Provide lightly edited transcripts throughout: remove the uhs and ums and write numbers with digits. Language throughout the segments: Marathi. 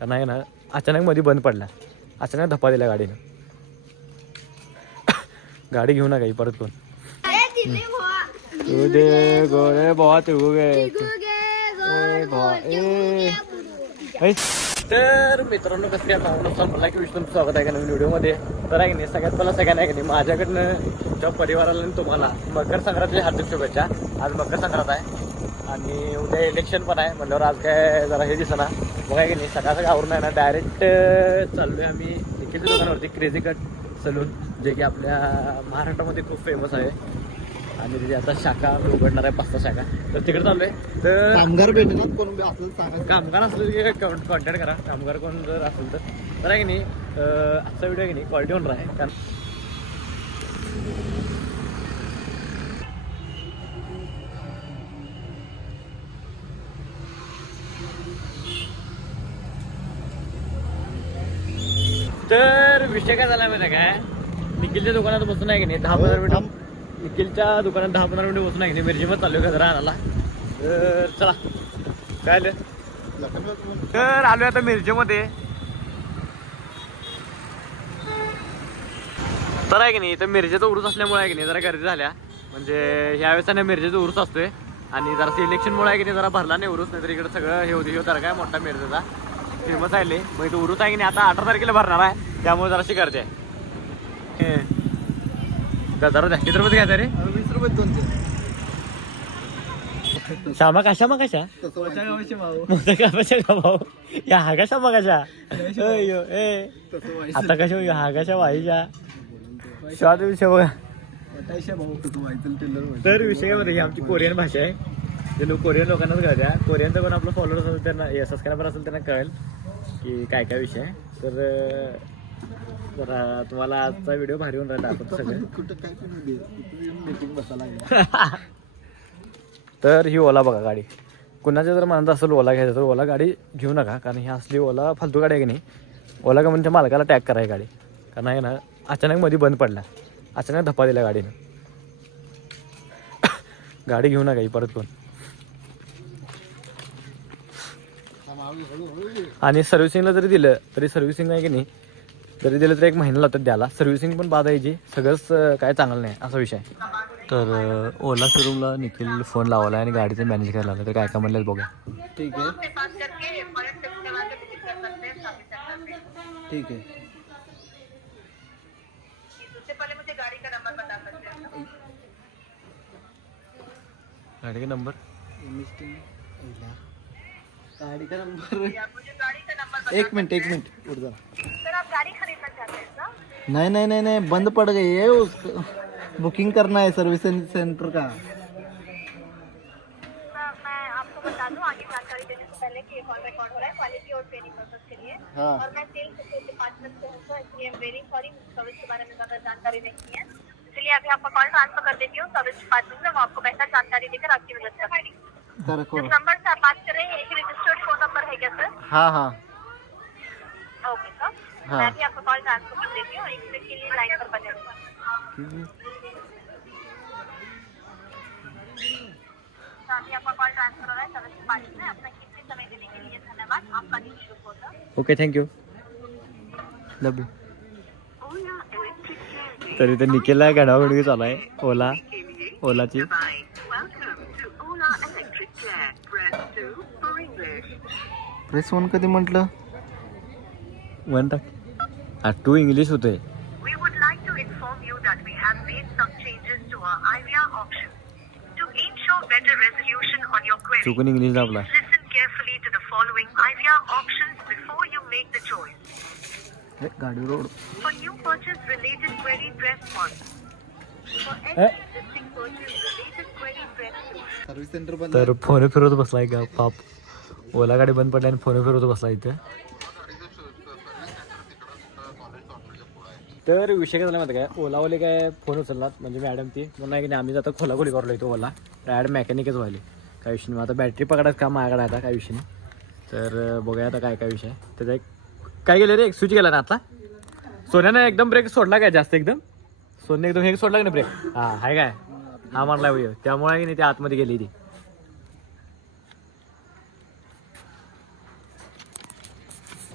का नाही ना अचानक मध्ये बंद पडला, अचानक धप्पा दिला गाडीनं. गाडी घेऊ नका परत कोण. तू दे गोरे बहुत उगे तर मित्रांनो कसं काय नावानुसार मला की विष्णू स्वागत आहे का नवीन व्हिडिओमध्ये. तर आहे की नाही सगळ्यात मला सगळ्यांना आहे की नाही माझ्याकडनं तुमच्या परिवाराला आणि तुम्हाला मकर संक्रांतीची हार्दिक शुभेच्छा. आज मकर संक्रांत आहे आणि उद्या इलेक्शन पण आहे म्हटल्यावर आज काय जरा हे दिसना मग आहे की नाही सकाळ सकाळ आवरून आहे ना डायरेक्ट चाललो आहे आम्ही निखिलच्या दुकानावरती क्रेझी कट सलून, जे की आपल्या महाराष्ट्रामध्ये खूप फेमस आहे आणि तिथे आता शाखा उघडणार आहे 5 शाखा. तर तिकडे चाललोय. तर कामगार भेटणार कोण असलं सांगा. कामगार असलं की कॉन्टॅक्ट करा. कामगार कोण जर असेल तर आहे की नाही आजचा व्हिडिओ आहे की नाही क्वालिटी होणार आहे. कारण तर विषय काय झाला माहिती काय, निखिलच्या दुकानात बसून आहे की नाही 10-15 मिनिटं, निखिलच्या दुकानात 10-15 मिनिटं बसून आहे की नाही मिरजीमध्ये चालू आहे गजरा आणायला. तर चला काय आलं तर आलोय आता मिरजेमध्ये. तर आहे की नाही तर मिरजेचा उरूस असल्यामुळे आहे की नाही जरा गर्दी झाल्या. म्हणजे ह्यावेळेस ना मिरजेचा उरूस असतोय आणि जरा सिलेक्शनमुळे आहे की नाही जरा भरला नाही उरूस, नाही तर इकडे सगळं हे होते तर काय मोठा मिरजेचा फेमस आहे. मग इथं उरूस आहे की नाही आता 18 तारखेला भरणार आहे, त्यामुळे जराशी गर्दी आहे. गजरा द्या किती रुपये घ्यायचा रे? 20 रुपये 2 शामा कशा मग कशा मोठ्या कापाच्या का भाऊ या हागाशा मग कशा आता कशा हागाशा वाईच्या शॉर्ट विषय बघा. तर विषयामध्ये ही आमची कोरियन भाषा आहे. जे लोक कोरियन लोकांनाच कळत्या. कोरियनचा कोण आपला फॉलोअर असेल त्यांना सबस्क्रायबर असेल त्यांना कळेल की काय काय विषय आहे. तर जरा तुम्हाला आजचा व्हिडिओ भारी होऊन राहिला आपण सगळं. कुठं काय पण मीटिंग बसायला. तर ही ओला बघा गाडी, कुणाच्या जर मनात असेल ओला घ्यायचं तर ओला गाडी घेऊ नका, कारण ही असली ओला फालतू गाडी आहे की नाही. ओला कंपनीच्या मालकाला टॅग करायची गाडी, कारण आहे ना अचानक मध्ये बंद पडला, अचानक धप्पा दिला गाडीनं. गाडी घेऊ नका परत कोण. आणि सर्व्हिसिंगला जरी दिलं तरी सर्व्हिसिंग आहे की नाही जरी दिलं तर 1 महिना लागतात द्यायला. सर्व्हिसिंग पण बाद यायची, सगळंच काय चांगलं नाही असा विषय आहे. तर ओला शोरूमला निखिल फोन लावला आणि गाडीचं मॅनेज करायला लागलं. तर काय काय म्हणलं बघा. ठीक आहे ठीक आहे. गाडी का नंबर गाड़ी का नंबर 1 मिनट उठ जा. सर आप गाड़ी खरीदना चाहते हैं ना? नहीं बंद पड़ गई है उसको, बुकिंग करना है सर्विस सेंटर का. सर मैं आपको बता दूं आगे जानकारी देने से पहले कि ये कॉल रिकॉर्ड हो रहा है क्वालिटी और ट्रेनिंग पर्पस के लिए. हाँ. और मैं सेल्स डिपार्टमेंट से हूँ सर, इसलिए वेरी सॉरी सर्विस के बारे में ज़्यादा जानकारी नहीं है. इसलिए अभी आपका कॉल ट्रांसफर कर देती हूँ सर्विस डिपार्टमेंट में. वो आपको बेहतर जानकारी देकर आपकी मदद करेंगे. जिस नंबर से आप बात कर रहे हैं एक रजिस्टर्ड फोन नंबर है क्या सर? हाँ ओके सर. हाँ. मैं भी आपका कॉल ट्रांसफर कर देती हूँ, 1 मिनट के लिए लाइन पर बने रहिए. अभी आपका कॉल ट्रांसफर हो रहा है सर्विस डिपार्टमेंट में. अपना कीमती समय देने के लिए धन्यवाद. आपका दिन शुभ होता. Okay thank you love you. तर इथे निखिलला घडावघडी चालू आहे ओलाची. प्रेस 1 कधी म्हटलं? 1 टाक 2 इंग्लिश होते. We would like to inform you that we have made some changes to our IVR option. To ensure better resolution on your query, चुकून इंग्लिश दाबला. listen carefully to the following IVR options before you make the choice. गाडी road. For new purchase related query, press 1. For any existing purchase related query, press 2. Service centre बंद. तर फोन फिरवत बसलाय का पाप. ओला गाडी बंद पडली आणि फोन फिरवत बसला इथं. तर विषय काय झाला माहिती काय, ओलावाले काय फोन उचललात म्हणजे मॅडम ती म्हणून आहे की नाही आम्ही आता खोलाखोली करलो येतो ओला ॲड मेकॅनिकच व्हायले. काय विषय नाही, आता बॅटरी पकडायचं काम माझ्याकडे आता काय विषय नाही. तर बघूया आता काय काय विषय त्याचा. एक काय गेलं रे, एक स्विच गेला ना आता. सोन्यानं एकदम ब्रेक सोडला काय जास्त एकदम, सोन्याने एकदम हे सोडला की नाही ब्रेक. हां हाय काय हा म्हणला भाई, त्यामुळे की नाही ती आतमध्ये गेली ती.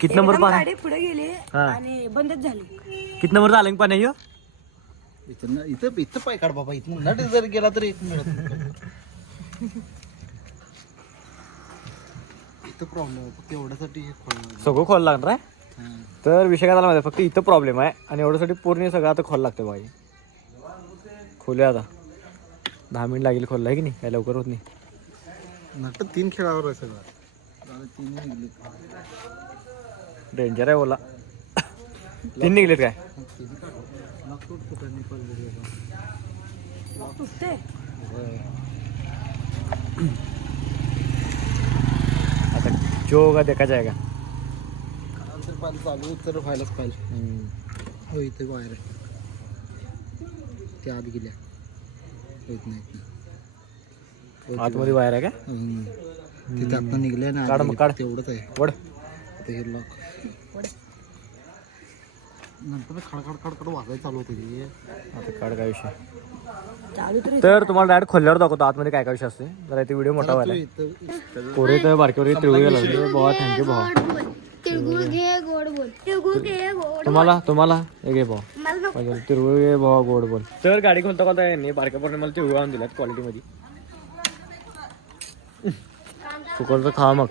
किती नंबर एकदम पाणी गाडी पुढे गेली हा. आणि बंदच झाली. किती नंबर झालं पाणी ह्यो? इथं इथं इथं पाय काढ बाबा, इथं नट जर गेला तर एक मिळत नाही. इथं प्रॉब्लेम फक्त एवढ्यासाठी हे खोलणार. सगळं खोल लागणार आहे. हां. तर विषय काय झाला माहिती आहे, फक्त इथं प्रॉब्लेम आहे आणि एवढ्यासाठी पूर्ण हे सगळं आता खोल लागतं बाई. खोलूया आता. 10 मिनिट लागेल खोलला आहे की नाही, काय लवकर होत नाही. नट 3 खेळावर आहे सगळं. झालं 3 निघले. डेंजर आहे बोला. 3 निघलेत काय? नागपूर कुठं निघालं? तुटते. आता जो का देखा जाएगा. तर पाहिलं चालू तर व्हायलाच पाहिजे. हो इथे बाहेर आहे. त्या आत गेल्या. होत नाही. आतमध्ये बाहेर आहे का? तिथे आता निघले ना. काढ मग काढ. तेवढंच आहे. वड. आता हे लॉक. नंतर खडखड खडखड वाजायला चालू होते. आता काढ काय विषय. चालू तरी तर तुम्हाला डायरेक्ट खोलल्यावर दाखवतो आतमध्ये काय काय विषय असते. जरा इथे व्हिडिओ मोठा व्हायला. पोरे तर बारकेवर तिळगुळ लागले. भावा थँक्यू भावा. तिळगुळ घे गोड बोल. तिळगुळ घे गोड. तुम्हाला हे घे भावा. मला नको. तिळगुळ घे भावा गोड बोल. तर गाडी खोलता खोलता यांनी बारक्या पोराने मला तिळगुळ आणून दिल्यात क्वालिटीमध्ये. फुकटचं खा मग.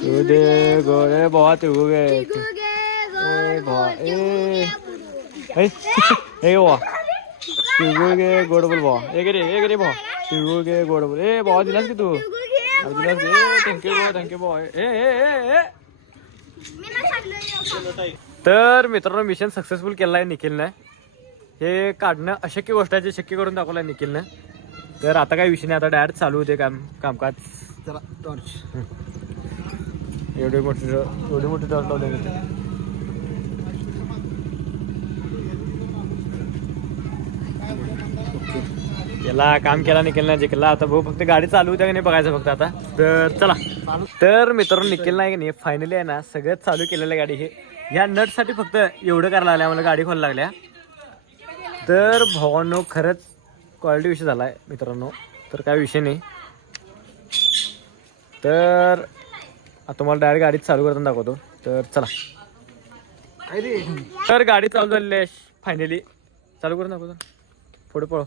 तिळगुळ दे गोळे भावा तिळगुळ घे. तिळगुळ घे ए भावा ए भावा तिळगुळ घे गोड बोल भावा. एक रे भावा तिळगुळ घे गोड बोल. ए भावा दिलास की तू? दिलास घे. थँक्यू भावा. ए मी नाही खाल्लं. तर मित्रांनो मिशन सक्सेसफुल केलं आहे निखिलनं. हे काढणं अशक्य गोष्ट आहे, जे शक्य करून दाखवलं आहे निखिलनं. तर आता काय विषय नाही, आता डायरेक्ट चालू होते कामकाज. जरा टॉर्च. एवढी मोठी टॉर्च लावली तिथे. केला काम केला निखिलनं जिंकला. आता भाऊ फक्त गाडी चालू होत्या की नाही बघायचं फक्त आता. तर चला. तर मित्रांनो निखिल नाही की नाही फायनली आहे ना सगळं चालू केलेलं आहे गाडी. हे ह्या नटसाठी फक्त एवढं करायला लागलं मला गाडी खोलायला लागल्या. तर भावांनो खरंच क्वालिटी विषय झाला आहे मित्रांनो. तर काय विषय नाही. तर आता तुम्हाला डायरेक्ट गाडी चालू करताना दाखवतो. तर चला. तर गाडी चालू झालेली आहे फायनली. चालू करून दाखवतो. पुढे पळो.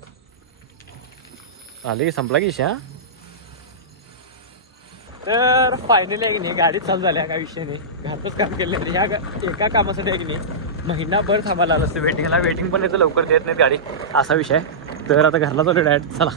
आली संपला की विषय. तर फायनली आहे की नाही गाडी चालू झाली. काय विषय नाही. घरचंच काम केलं नाही. ह्या एका कामासाठी आहे की नाही महिनाभर थांबायला आलं असतं वेटिंगला. वेटिंग पण याचं लवकर देत नाहीत गाडी, असा विषय. तर आता घरला चालू डायरेक्ट. चला.